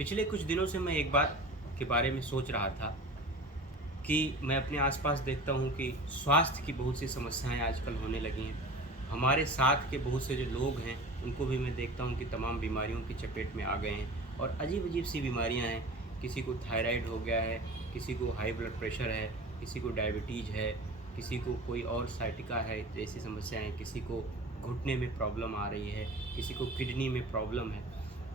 पिछले कुछ दिनों से मैं एक बात के बारे में सोच रहा था कि मैं अपने आसपास देखता हूँ कि स्वास्थ्य की बहुत सी समस्याएं आजकल होने लगी हैं। हमारे साथ के बहुत से जो लोग हैं उनको भी मैं देखता हूँ कि तमाम बीमारियों की चपेट में आ गए हैं और अजीब-अजीब सी बीमारियाँ हैं। किसी को थायराइड हो गया है, किसी को हाई ब्लड प्रेशर है, किसी को डायबिटीज़ है, किसी को कोई और साइटिका है जैसी समस्याएँ, किसी को घुटने में प्रॉब्लम आ रही है, किसी को किडनी में प्रॉब्लम है।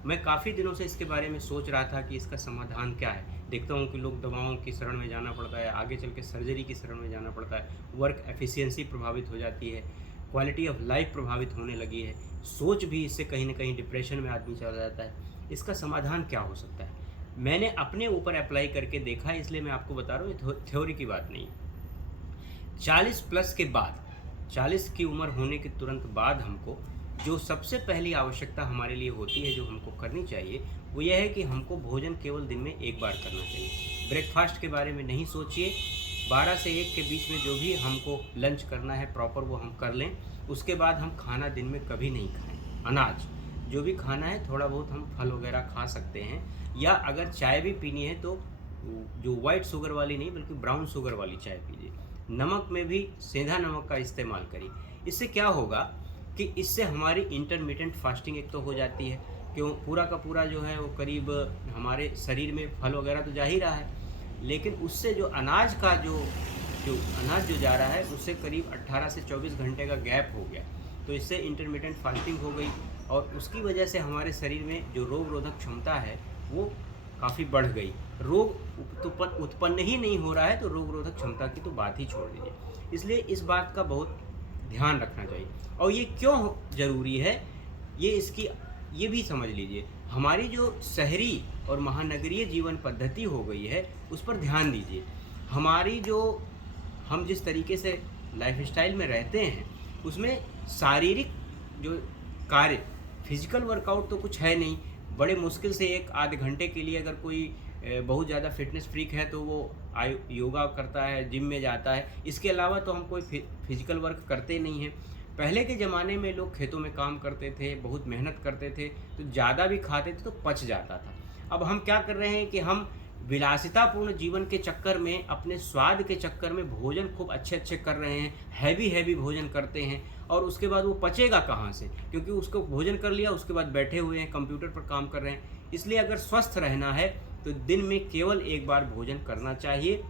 मैं काफ़ी दिनों से इसके बारे में सोच रहा था कि इसका समाधान क्या है। देखता हूँ कि लोग दवाओं की शरण में जाना पड़ता है, आगे चल के सर्जरी की शरण में जाना पड़ता है, वर्क एफिशिएंसी प्रभावित हो जाती है, क्वालिटी ऑफ लाइफ प्रभावित होने लगी है, सोच भी इससे कहीं न कहीं डिप्रेशन में आदमी चला जाता है। इसका समाधान क्या हो सकता है? मैंने अपने ऊपर अप्लाई करके देखा है, इसलिए मैं आपको बता रहा हूँ, ये थ्योरी की बात नहीं है। 40 प्लस के बाद 40 की उम्र होने के तुरंत बाद हमको जो सबसे पहली आवश्यकता हमारे लिए होती है, जो हमको करनी चाहिए, वो यह है कि हमको भोजन केवल दिन में एक बार करना चाहिए। ब्रेकफास्ट के बारे में नहीं सोचिए। 12 से 1 के बीच में जो भी हमको लंच करना है प्रॉपर वो हम कर लें। उसके बाद हम खाना दिन में कभी नहीं खाएं। अनाज जो भी खाना है, थोड़ा बहुत हम फल वगैरह खा सकते हैं, या अगर चाय भी पीनी है तो जो वाइट शुगर वाली नहीं बल्कि ब्राउन शुगर वाली चाय पीजिए। नमक में भी सेंधा नमक का इस्तेमाल करिए। इससे क्या होगा कि इससे हमारी इंटरमिटेंट फास्टिंग एक तो हो जाती है, क्यों पूरा का पूरा जो है वो करीब हमारे शरीर में फल वगैरह तो जा ही रहा है, लेकिन उससे जो अनाज का जो जो अनाज जो जा रहा है उससे करीब 18 से 24 घंटे का गैप हो गया। तो इससे इंटरमिटेंट फास्टिंग हो गई और उसकी वजह से हमारे शरीर में जो रोग रोधक क्षमता है वो काफ़ी बढ़ गई। रोग उत्पन्न ही नहीं हो रहा है तो रोग रोधक क्षमता की तो बात ही छोड़ दीजिए। इसलिए इस बात का बहुत ध्यान रखना चाहिए। और ये क्यों ज़रूरी है, ये भी समझ लीजिए। हमारी जो शहरी और महानगरीय जीवन पद्धति हो गई है उस पर ध्यान दीजिए। हमारी जो हम जिस तरीके से लाइफस्टाइल में रहते हैं उसमें शारीरिक जो कार्य, फिजिकल वर्कआउट तो कुछ है नहीं। बड़े मुश्किल से एक आध घंटे के लिए अगर कोई बहुत ज़्यादा फिटनेस फ्रीक है तो वो योगा करता है, जिम में जाता है। इसके अलावा तो हम कोई फिजिकल वर्क करते नहीं हैं। पहले के ज़माने में लोग खेतों में काम करते थे, बहुत मेहनत करते थे, तो ज़्यादा भी खाते थे तो पच जाता था। अब हम क्या कर रहे हैं कि हम विलासितापूर्ण जीवन के चक्कर में, अपने स्वाद के चक्कर में भोजन खूब अच्छे-अच्छे कर रहे हैं, हैवी भोजन करते हैं और उसके बाद वो पचेगा कहाँ से? क्योंकि उसको भोजन कर लिया, उसके बाद बैठे हुए हैं, कंप्यूटर पर काम कर रहे हैं। इसलिए अगर स्वस्थ रहना है तो दिन में केवल एक बार भोजन करना चाहिए।